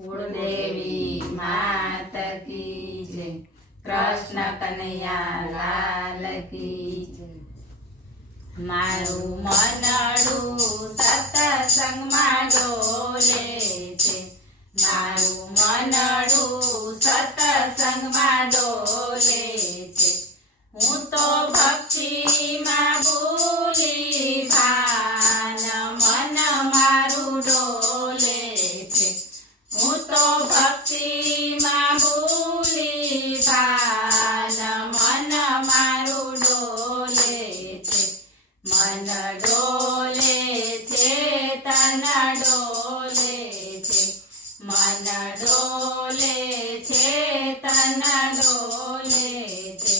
કુળદેવી માત કી જય, કૃષ્ણ કનૈયા લાલ કી જય। મારું મનડું સત્સંગમાં ડોલે છે, મારું મનડું સત્સંગમાં ડોલે છે। હું તો ભક્તિમાં ભૂલી ભાન, મન મારું ડોલે છે। હું તો ભક્તિમાં ભૂલી ભાન, મન મારું ડોલે છે। મન ડોલે છે, તન ડોલે છે, મન ડોલે છે, તન ડોલે છે।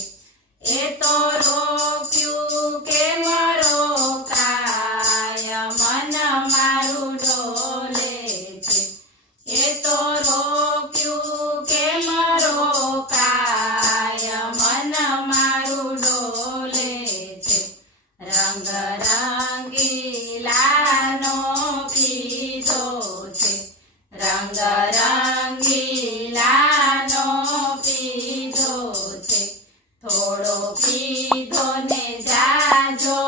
એ તો રોક્યું કે મરોકાય, મન મારું ડોલે છે। એ તો રોક્યું કે મરોકાય, મન મારું ડોલે છે। રંગ રંગીલાનો પીધો છે, રંગ રંગીલાનો પીધો છે। થોડો પીધો ને જાજો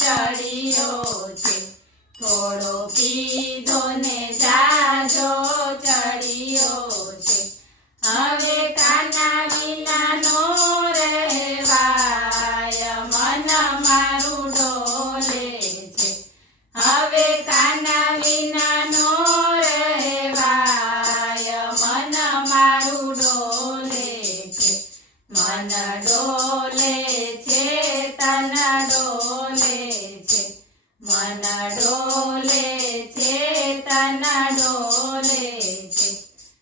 ચડિયો છે, થોડો પીધો ને જાજો ચડિયો છે। હવે કાના વિનાનો રહેવાય, મન મારું ડોલે છે। હવે કાના વિનાનો રહેવાય, મન મારું ડોલે છે। મન ડોલે છે, તન ડોલે છે, મન ડોલે છે, તન ડોલે છે।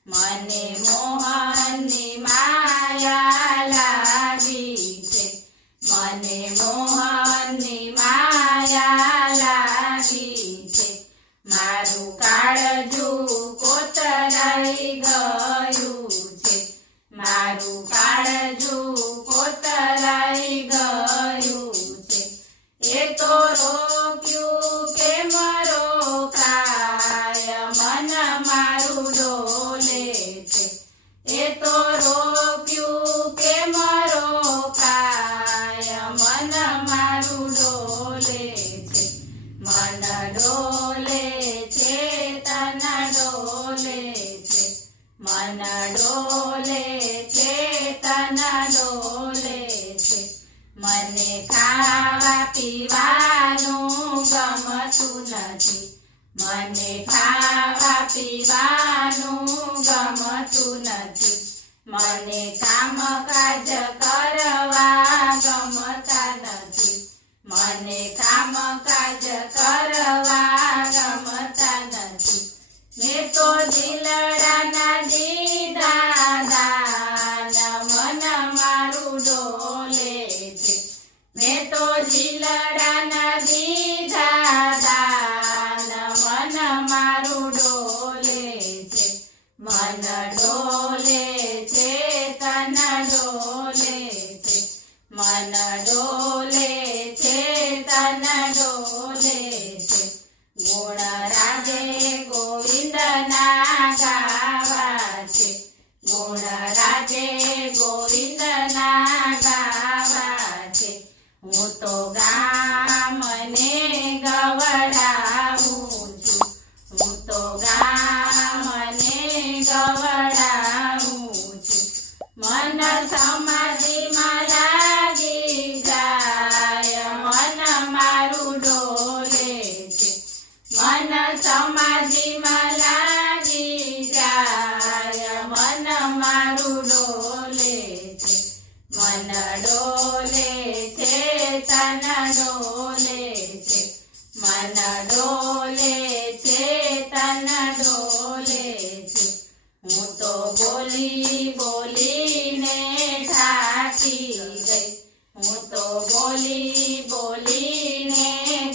મને મોહનની માયા લાગી છે, મને મોહનની માયા લાગી છે। મારું કાળજું કોતરાઈ ગયું છે, મારું કાળજું કોતરાઈ ગયું છે। એ તો રોક્યું કે મરોકાય, મન મારું ડોલે છે। એ તો રોક્યું કે મરોકાય, મન મારું ડોલે છે। મન ડોલે છે, તન ડોલે છે, મન ડોલે છે, તન ડોલે છે। મને ખાવા પીવાનું ગમતું નથી, મને ખાવા પીવાનું ગમતું નથી, મને કામકાજ કરવા ગમતા નથી, મને કામકાજ કરવા ગમતા નથી। મેં તો દિલડાના દીધા દાન, મન મારું ડોલે છે। મેં તો દિલડાના દીધા દાન, મન મારું ડોલે છે। મન ડોલે છે, તન ડોલે છે, મન ડોલે છે, તન ડોલે છે। ગુણ રાજે ગોવિંદના ગાવા છે, ગુણ રાજે ગોવિંદના ગાવા છે। હું તો ગામને ગવડાવું છું, હું તો ગામને ગવડાવું છું। મન સમાધિમાં લાગી જાય, મન મારું ડોલે છે। મન સમાધિમાં લાગી જાય, મન મારું ડોલે છે। મન ડોલે છે, તન ડોલે છે, મન ડોલે છે, તન ડોલે છે। હું તો બોલી બોલીને થાકી ગઈ, હું તો બોલી બોલીને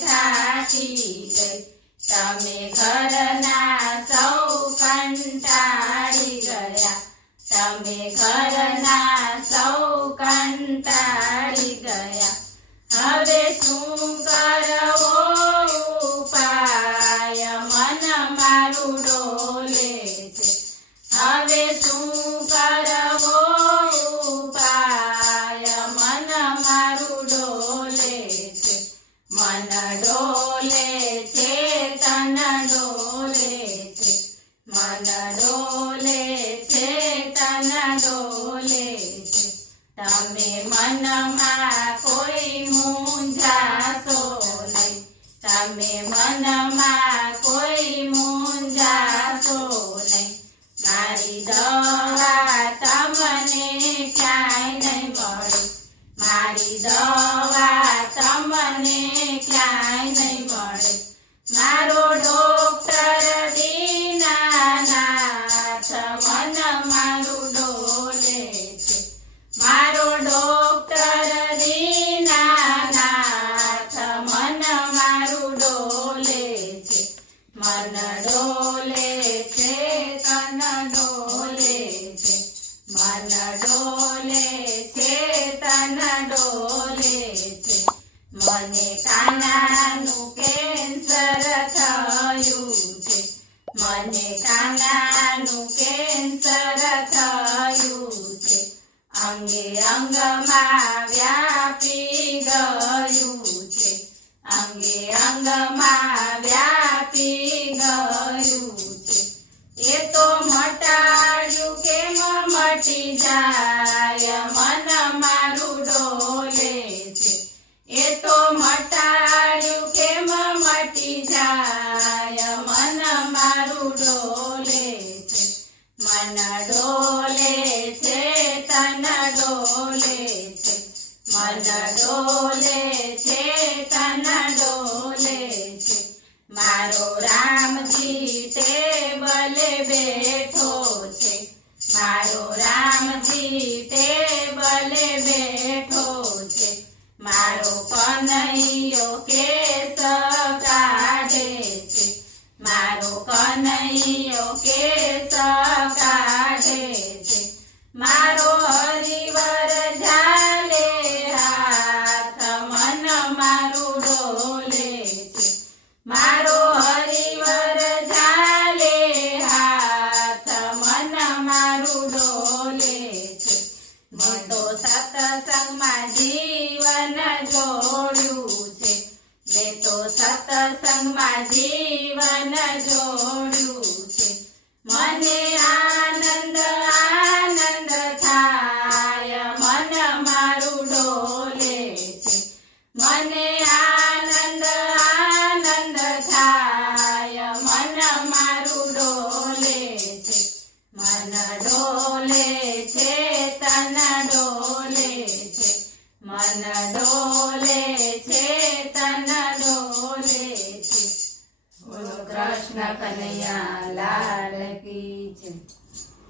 થાકી ગઈ। તમે ઘરના સૌ કંટાળી ગયા, તમે ઘરના સૌ કંટાળી ગયા। હવે શું કરવો ઉપાય, મન મારું ડોલે છે। ડોલે છે તન ડોલે છે મન ડોલે છે તન ડોલે છે તમે મનમાં કોઈ મૂંઝાશો નહીં તમે મનમાં કોઈ મૂંઝાશો નહીં મારી દવા તમને ક્યાંય નહીં મળે મારી દવા તમને ક્યાંય નહીં મળે મારો ડોક્ટર દીનાનાથ મન મારું ડોલે છે મારો ડોક્ટર દીનાનાથ મન મારું ડોલે છે મન ડોલે છે તન ડોલે છે મન ડોલે છે તન ડોલે છે મને કાનાનું કેન્સર થયું છે મને કાનાનું કેન્સર થયું છે અંગે અંગમાં વ્યાપી ગયું છે અંગે અંગમાં વ્યાપી ગયું છે એ તો મટાડ્યું કેમ મટી જાય મન મારું ડોલે છે એ તો મટાડ્યું કેમ મટી જાય મન મારું ડોલે છે મન ડોલે છે તન ડોલે છે મન ડોલે છે તન ડોલે છે મારો રામજી ટેબલે બેઠો છે મારો રામજી ટેબલે બેઠો છે મારો કનૈયો કેસ કાઢે છે મારો કનૈયો કેસ કાઢે છે મારો હરિવર ઝાલે હાથ મન મારું ડોલે છે મારો હરિવર ઝાલે હાથ મન મારું ડોલે છે મેં તો સત્સંગમાં જીવન જોડ્યું છે મેં તો સત્સંગમાં જીવન જોડ્યું છે મને આનંદ આનંદ થાય મન મારું ડોલે છે મને આનંદ આનંદ થાય મન મારું ડોલે છે મન ડોલે છે તન ડોલે છે મન ડોલે છે તન ડોલે છે બોલો કૃષ્ણ કનૈયા લાલ કી જય